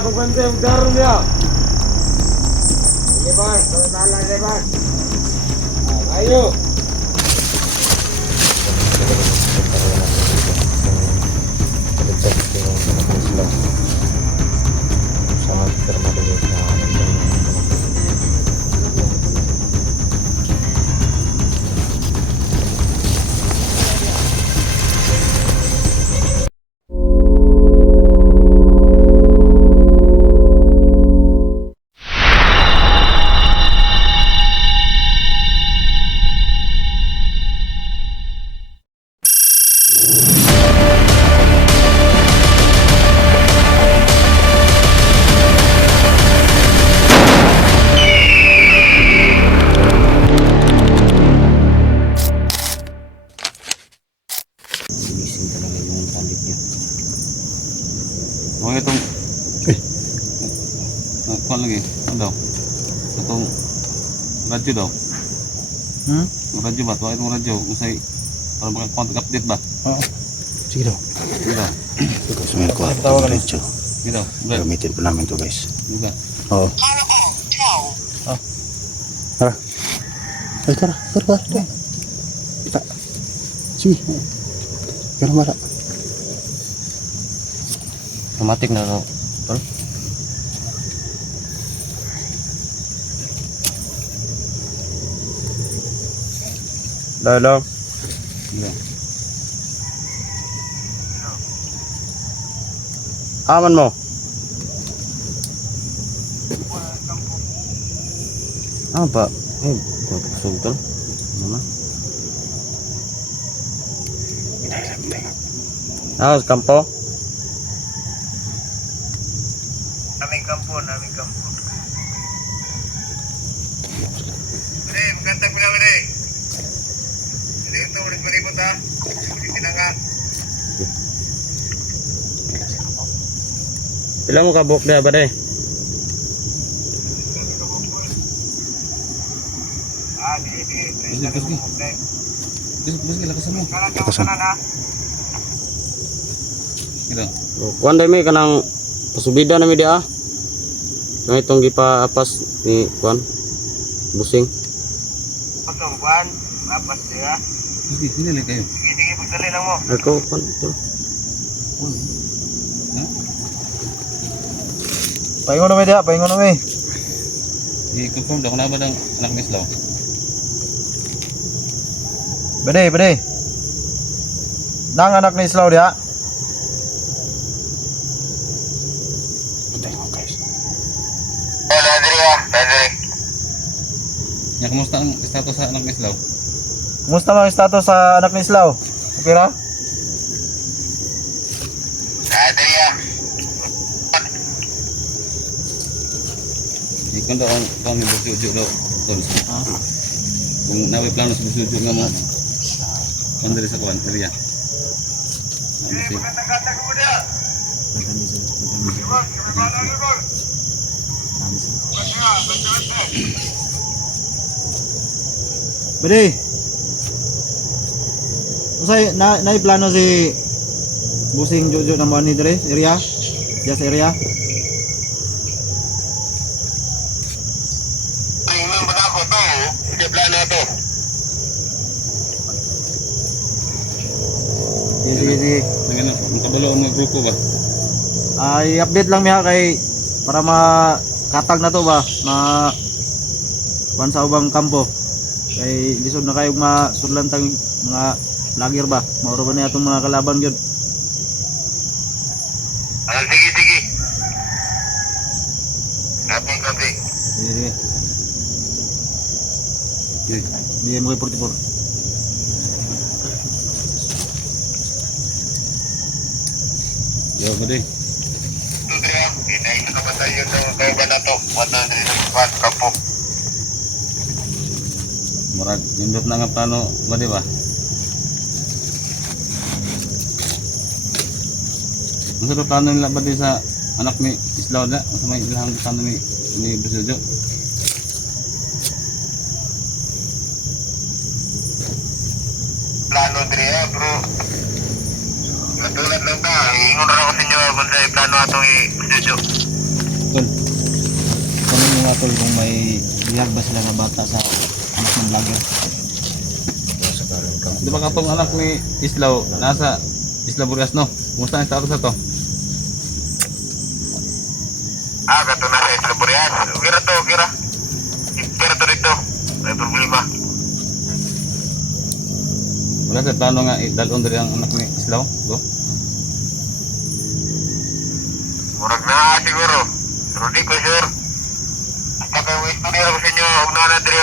pagpante, magdaroon niya. Sige ba, tala sige ba. Ayo. Sangat termotivasi na Oh, itong kuan lagi. Ano daw? Itong radyo daw. Yung radyo ba? Tuwa itong radyo. Usay para maka-contact update ba? Oo. Sige daw. Sige daw. Ikaw sumil ko. Tawagan ito. Sige daw. Gamitin po namin ito guys. Juga. Oo. Tara. Ay, tara. Tara. Kita. Sige. Pero mara. Automatic na daw. Tol. Dalam. Sige. Aman mo. Apa? Kusog tol. Mana? Ah, kampo. Naming kampo. Pre, maganda ko lang pre. Dito ulit ha. Hindi na nga. Ilang mo kabuk na ba deh? Sige, lakasan mo. Lakasan. Gitu. Kuan dai may kanang pasubida na mi dia. Nga itong gipa apas ni kuan busing. Pagkawan, mapas dia. Sige, sini lang kayo. Sige, pagdali lang mo. Ako kuan ito. Ha? Paingon na may dia, paingon na may. I-confirm daw kung na ba ng anak ni Slaw. Bade. Nang anak ni Islaw dia. Patay mo guys. Ya, kumusta ang status sa anak ni Slaw? Kumusta ang status sa anak ni Islaw? Okay ra? Ikon daw ang kami busujo daw. Tol. Kung nawe plano sa busujo nga mo. Pandiri sa kuan area. Ano si? Bade. Usay na plano si Busing Jojo ng mga ni dire area? Just area? Sige. Dengan makabalo ang mga grupo ba? Ay update lang miha kay para makatag na to ba? Kuan sa ubang kampo. Kay lisod na kayong masulantang mga vlogger ba? Mauro ba na itong mga kalaban gyud? Sige. Kapi. Sige. Okay. Bigyan mo kay 44. Yo, bade. Hinay na naman tayo ng kaiba na to. Wala na rin ang kampo. Murag nindot na nga plano bade ba? Ano sa plano nila bade sa anak ni Islaw na? Sa may ilahang plano ni Busujo? Plano diri bro. Natulad lang ta. Ingon ra ko sa inyo kung sa plano atong i-studio. Tol, tanong mo nga tol kung may bihag ba sila na bata sa anak ng vlogger. Di ba katong anak ni Islaw, nasa Isla Burias, no? Kumusta ang status na to? Kato na sa Isla Boreas. Kira to, kira. Kira to dito. May problema. Wala sa plano nga dalon diri ang anak ni Islaw, go? Murag na siguro. Pero di ko sure. Basta kayo istorya ko sa inyo. Huwag na na diri.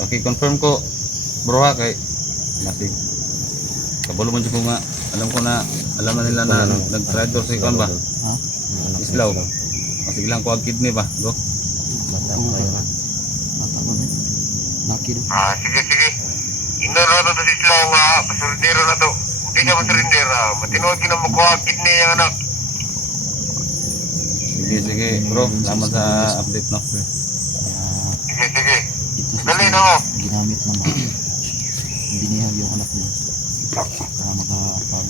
Okay, confirm ko, bro ha, kay nasig. Kabalo man dyan ko nga, alam na nila na nag-traitor si Kwan ba? Ha? Islaw. Kasi ilang kuwag kidney ba? Go? Bata ko na. Laki do. Sige, sige. Ino na to si Isla nga. Pasurindero na to. Hindi siya masurindera. Matinuod ko na makuha. Kidney yung anak. Sige, bro. Salamat sa update, no? Kaya Sige, sige. ito Dali na mo. ginamit ng mga binihag yung anak niya para makapag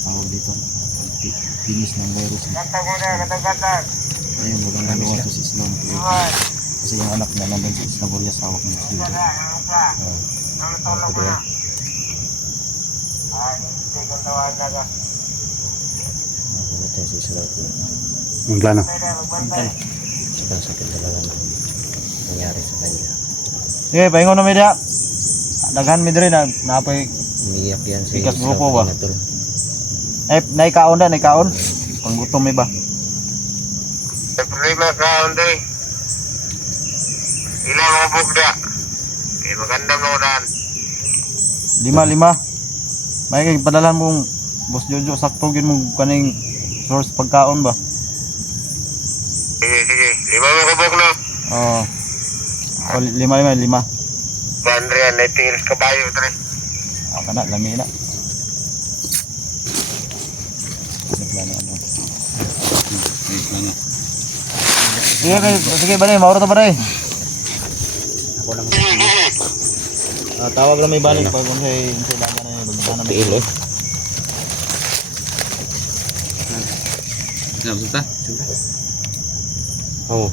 tawag dito pinis ng virus niya. Kanta ko na. Katang-katang. Ayun, maganda gawa to si Islam kasi yung anak na nandun sa Isla Boreas hawak ng Isla. Ang plano. Sobrang sakit talaga nangyari sa kanya. Okay, pahingon na media. Daghan mi diri na napoy Umiyak yan si Ikas grupo ba? Tol. naikaon da, naikaon. Panggutom may ba? May problema ka, Ondoy. Ilang mga bugda. Kaya magandang naunahan. 5. May padalhan mong Boss Jojo sakto gyud mong kaning source pagkaon ba? Sige, sige. 5 mga kabuk na. Oo. Oh, 5. Bandrian, naitingil kabayo, tre. Kana lami na. Plano ano. Sige, bale, mauro to pare. Ako lang Tawag lang may balik pag kung say laga na bagana na. tiil eh. Lusot ta? Oo.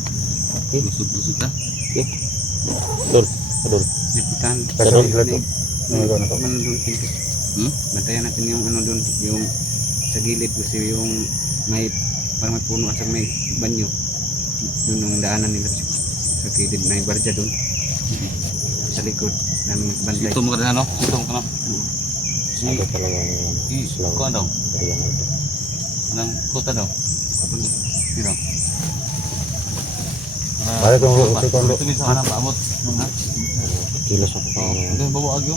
Lusot ta? Tol. Tol. Sipitan. Tol. Bantayan natin yung ano doon, yung sa gilid kasi yung may parang may puno at may banyo. Doon yung daanan nila sa gilid, may barja doon. Sa likod namin bantay. Ito mo ka na, no? Ito mo ka na. Sabi talaga slow. Kuha daw. Kaya nga ito. Anong kuta daw? Sino? Balik kung si Kondo. Ito minsan ka na, paabot. Ha? Kilos ako pa. Hindi, bawa agyo.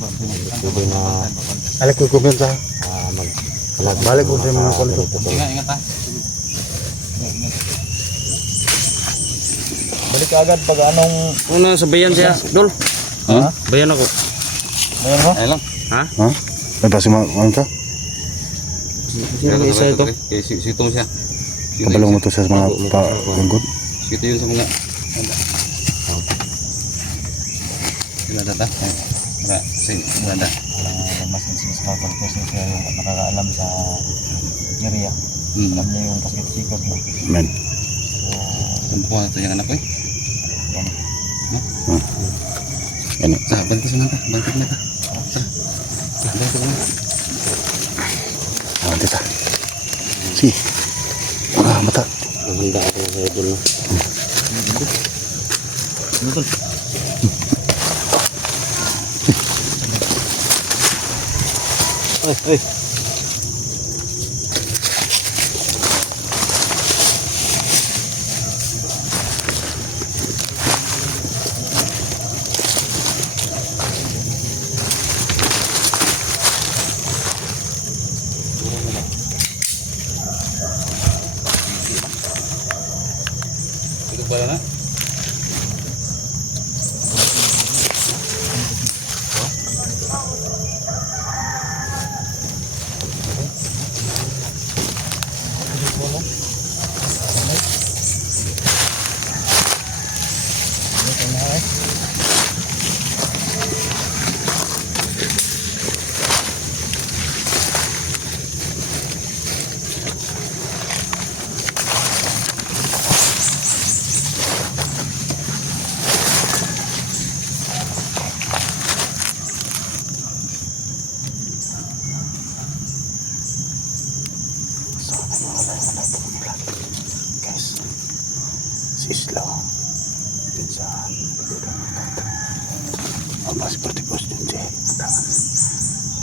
Pwede na Balik ko kumenta. Balik ko sa mga kwalito. Ingat ha. Balik ka agad pag anong Ano sa bayan siya, Dol? Ha? Bayan ako. bayan mo? Ay lang. Ha? Ha? May basi mga ano to? Sino isa ito? Sito mo siya. Kabalong mo to sa mga pagod. Sito yun sa mga... Sila data. Para sa data. Mas insiskapal kasi siya yung nakakaalam sa area. Alam niya yung pasikot-sikot mo. Men. Kumpuha na ito yung anak ko eh. Ano? Sa bantas na ito. Bantas na ito. Tara. Bantas na ito. Dito. Si. Mata. Handa ako sa Dol. Betul. Oi. Itu pala na. Apa seperti bos Junji?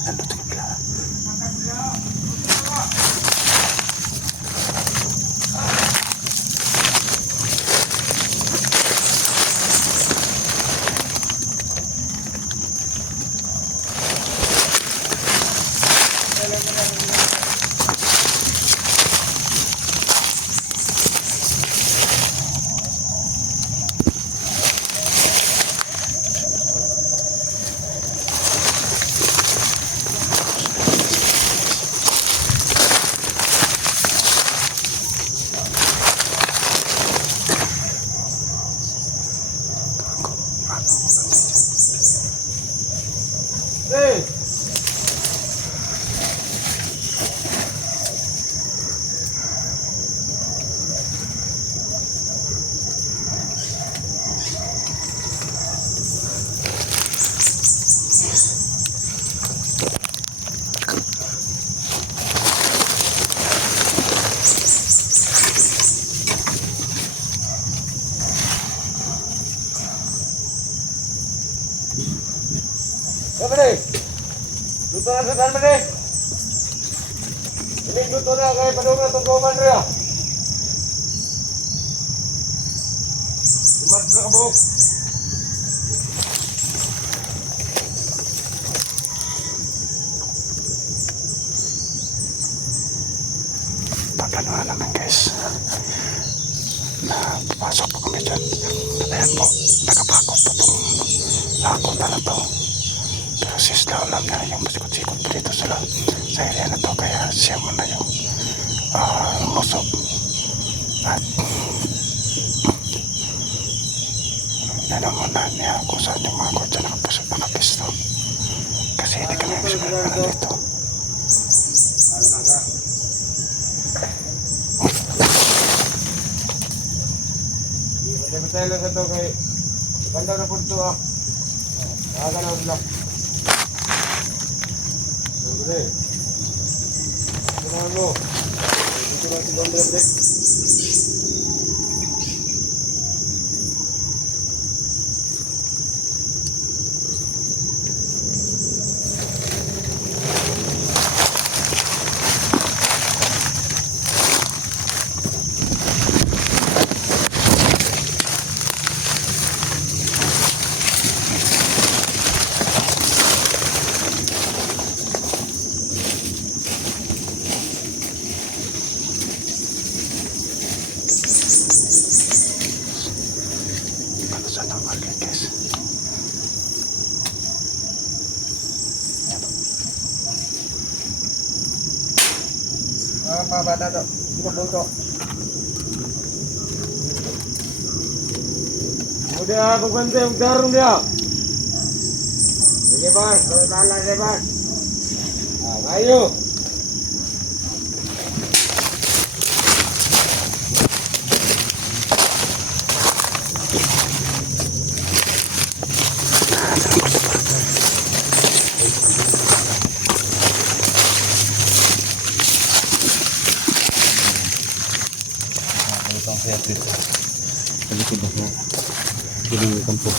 Ando tinggal. Luto na sa kalma ni. Ini luto na kay padung na tungkuman rin. Lumat na kabuk. Paplano na naman guys. Papasok po kami dyan. Ayan po, nakapakot po itong lakotan na to. Pero si Isla alam niya yung masikot-sikot po dito sa area na to. Kaya siya muna yung musok. At ano muna niya kung saan yung mga kotsa nakapisto. Kasi hindi kami magsimulan dito. Patay lang sa ito kay ganda na po ito ah. Nakagalaw lang. Dobre. Ito na mo. Ito na si Don Berde. Sana market guys. Mga bata to. Sino buto? Udah aku ganti yang jarum dia. Ini bang, kalau tahan saya bang. Nah, ayo. Pagkakit ako. Ginang kampo.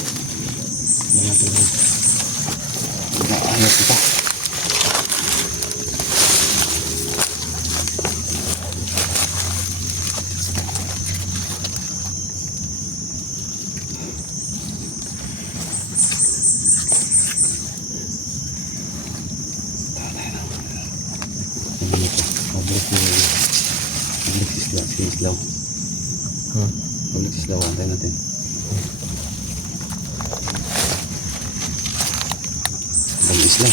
Mga tulog. Maayos ito. Pabalik si Islaw. Pabalik si Islaw. Antayin natin. Pabalik Islaw.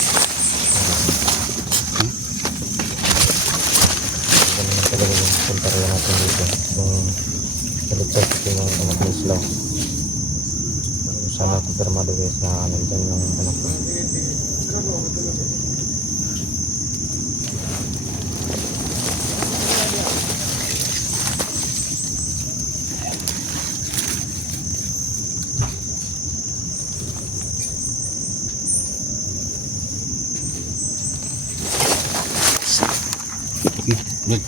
Punta rin natin dito. Kung kaligtas ito yung anak ni Islaw. Sana kupermado guys na nandyan yung anak ko. Bud.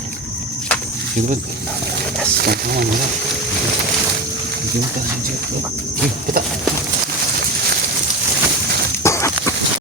Sige bud. Yes. Kita.